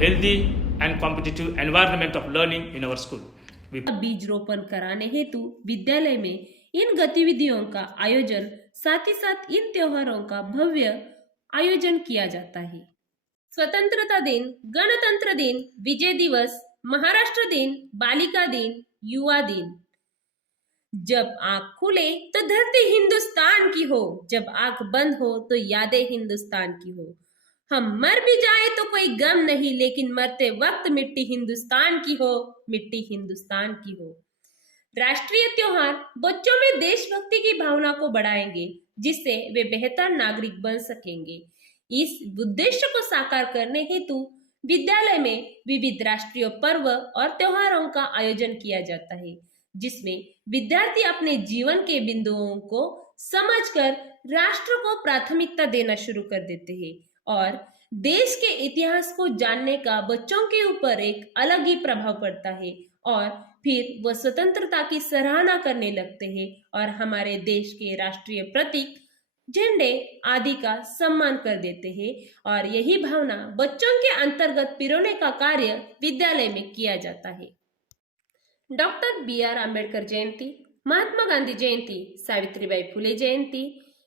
healthy and competitive environment of learning in our school. बीज रोपण कराने हेतु विद्यालय में इन गतिविधियों का आयोजन, साथ ही साथ इन त्योहारों का भव्य आयोजन किया जाता है। स्वतंत्रता दिन, गणतंत्र दिन, विजय दिवस, महाराष्ट्र दिन, बालिका दिन, युवा दिन। जब आंख खुले तो धरती हिंदुस्तान की हो, जब आंख बंद हो तो यादें हिंदुस्तान की हो। हम मर भी जाए तो कोई गम नहीं, लेकिन मरते वक्त मिट्टी हिंदुस्तान की हो, मिट्टी हिंदुस्तान की हो। राष्ट्रीय त्योहार बच्चों में देशभक्ति की भावना को बढ़ाएंगे, जिससे वे बेहतर नागरिक बन सकेंगे। इस उद्देश्य को साकार करने हेतु विद्यालय में विविध राष्ट्रीय पर्व और त्योहारों का आयोजन किया जाता है, जिसमें विद्यार्थी अपने जीवन के बिंदुओं को समझकर राष्ट्र को प्राथमिकता देना शुरू कर देते हैं और देश के इतिहास को जानने का बच्चों के ऊपर एक अलग ही प्रभाव पड़ता है और फिर वह स्वतंत्रता की सराहना करने लगते हैं और हमारे देश के राष्ट्रीय प्रतीक, झंडे आदि का सम्मान कर देते हैं और यही भावना बच्चों के अंतर्गत पिरोने का कार्य विद्यालय में किया जाता है। Doctor B R. आंबेडकर जयंती, महात्मा गांधी जयंती, सावित्रीबाई फुले जयंती,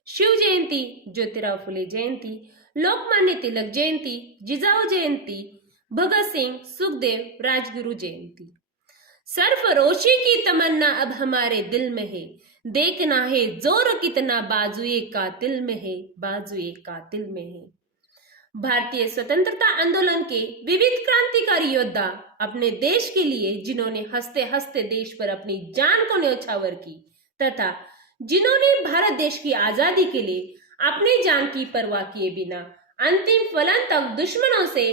शिव जयंती, ज्योतिराव फुले जयंती, लोकमान्य तिलक जयंती, जिजाऊ जयंती, भगत सिंह, सुखदेव, राजगुरु जयंती। सरफरोशी की तमन्ना अब हमारे दिल में है, देखना है जोर कितना बाजुए कातिल में है, बाजुए कातिल में है। भारतीय स्वतंत्रता आंदोलन के विविध क्रांतिकारी योद्धा अपने देश के लिए जिन्होंने हंसते हंसते देश पर अपनी जान को न्यौछावर की तथा जिन्होंने भारत देश की आजादी के लिए अपनी जान की परवाह किए बिना अंतिम फलन तक दुश्मनों से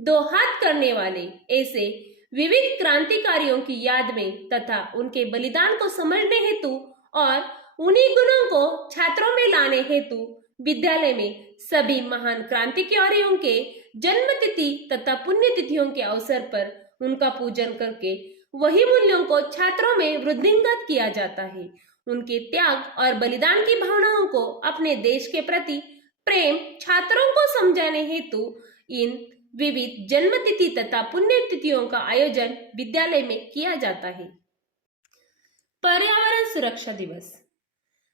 दो हाथ करने वाले ऐसे विविध क्रांतिकारियों की याद में तथा उनके बलिदान को समझने हेतु और उन्हीं गुणों को छात्रों में लाने हेतु विद्यालय में सभी महान क्रांतिकारियों के जन्मतिथि तथा पुण्यतिथियों के अवसर पर उनका पूजन करके वही मूल्यों को छात्रों में वृद्धिंगत किया जाता है। उनके त्याग और बलिदान की भावनाओं को अपने देश के प्रति प्रेम छात्रों को समझाने हेतु इन विविध जन्मतिथि तथा पुण्यतिथियों का आयोजन विद्यालय में किया जाता है। पर्यावरण सुरक्षा दिवस।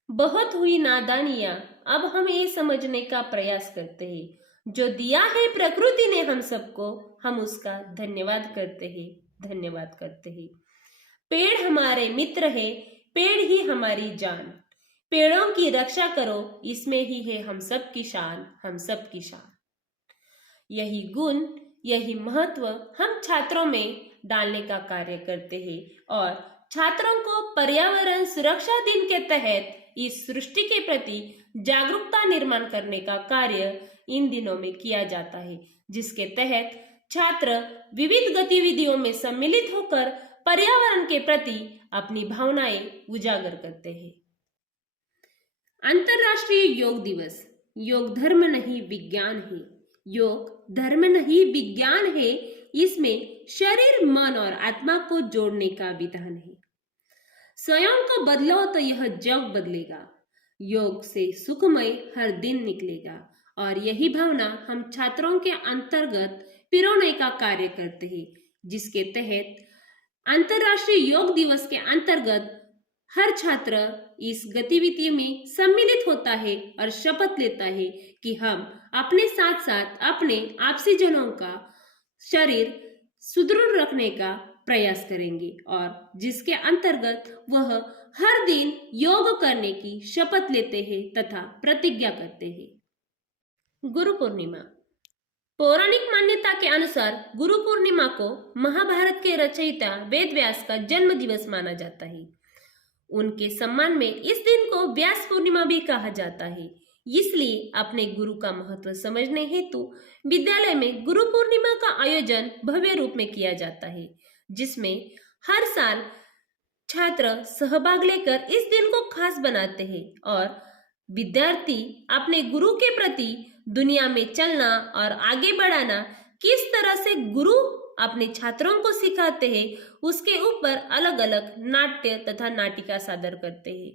बहुत हुई नादानियां, अब हम ये समझने का प्रयास करते हैं जो दिया है प्रकृति ने हम सबको, हम उसका धन्यवाद करते हैं, धन्यवाद करते हैं। पेड़ हमारे मित्र है, पेड़ ही हमारी जान, पेड़ों की रक्षा करो, इसमें ही है हम सब की शान, हम सब की शान। यही गुण, यही महत्व हम छात्रों में डालने का कार्य करते हैं और छात्रों को पर्यावरण सुरक्षा दिन के तहत इस सृष्टि के प्रति जागरूकता निर्माण करने का कार्य इन दिनों में किया जाता है, जिसके तहत छात्र विविध गतिविधियों में सम्मिलित होकर पर्यावरण के प्रति अपनी भावनाएं उजागर करते हैं। अंतरराष्ट्रीय योग दिवस। योग धर्म नहीं विज्ञान है, योग धर्म नहीं विज्ञान है, इसमें शरीर, मन और आत्मा को जोड़ने का विधान है। स्वयं को बदलो तो यह जग बदलेगा, योग से सुखमय हर दिन निकलेगा और यही भावना हम छात्रों के अंतर्गत पिरोने का कार्य करते हैं, जिसके तहत अंतरराष्ट्रीय योग दिवस के अंतर्गत हर छात्र इस गतिविधि में सम्मिलित होता है और शपथ लेता है कि हम अपने साथ साथ अपने आपसी जनों का शरीर सुदृढ़ रखने का प्रयास करेंगे और जिसके अंतर्गत वह हर दिन योग करने की शपथ लेते हैं तथा प्रतिज्ञा करते हैं। गुरु पूर्णिमा। पौराणिक मान्यता के अनुसार गुरु पूर्णिमा को महाभारत के रचयिता वेद व्यास का जन्म दिवस माना जाता है। उनके सम्मान में इस दिन को व्यास पूर्णिमा भी कहा जाता है। इसलिए अपने गुरु का महत्व समझने हेतु विद्यालय में गुरु पूर्णिमा का आयोजन भव्य रूप में किया जाता है, जिसमें हर साल छात्र सहभाग लेकर इस दिन को खास बनाते हैं और विद्यार्थी अपने गुरु के प्रति दुनिया में चलना और आगे बढ़ाना किस तरह से गुरु अपने छात्रों को सिखाते हैं, उसके ऊपर अलग अलग नाट्य तथा नाटिका सादर करते हैं।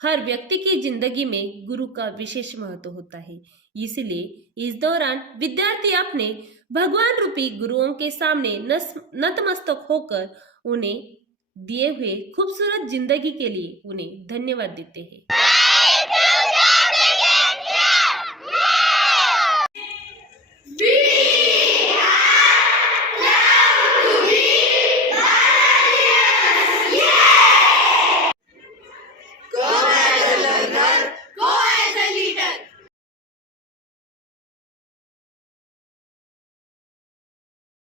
हर व्यक्ति की जिंदगी में गुरु का विशेष महत्व होता है। इसलिए इस दौरान विद्यार्थी अपने भगवान रूपी गुरुओं के सामने नतमस्तक होकर उन्हें दिए हुए खूबसूरत जिंदगी के लिए उन्हें धन्यवाद देते हैं।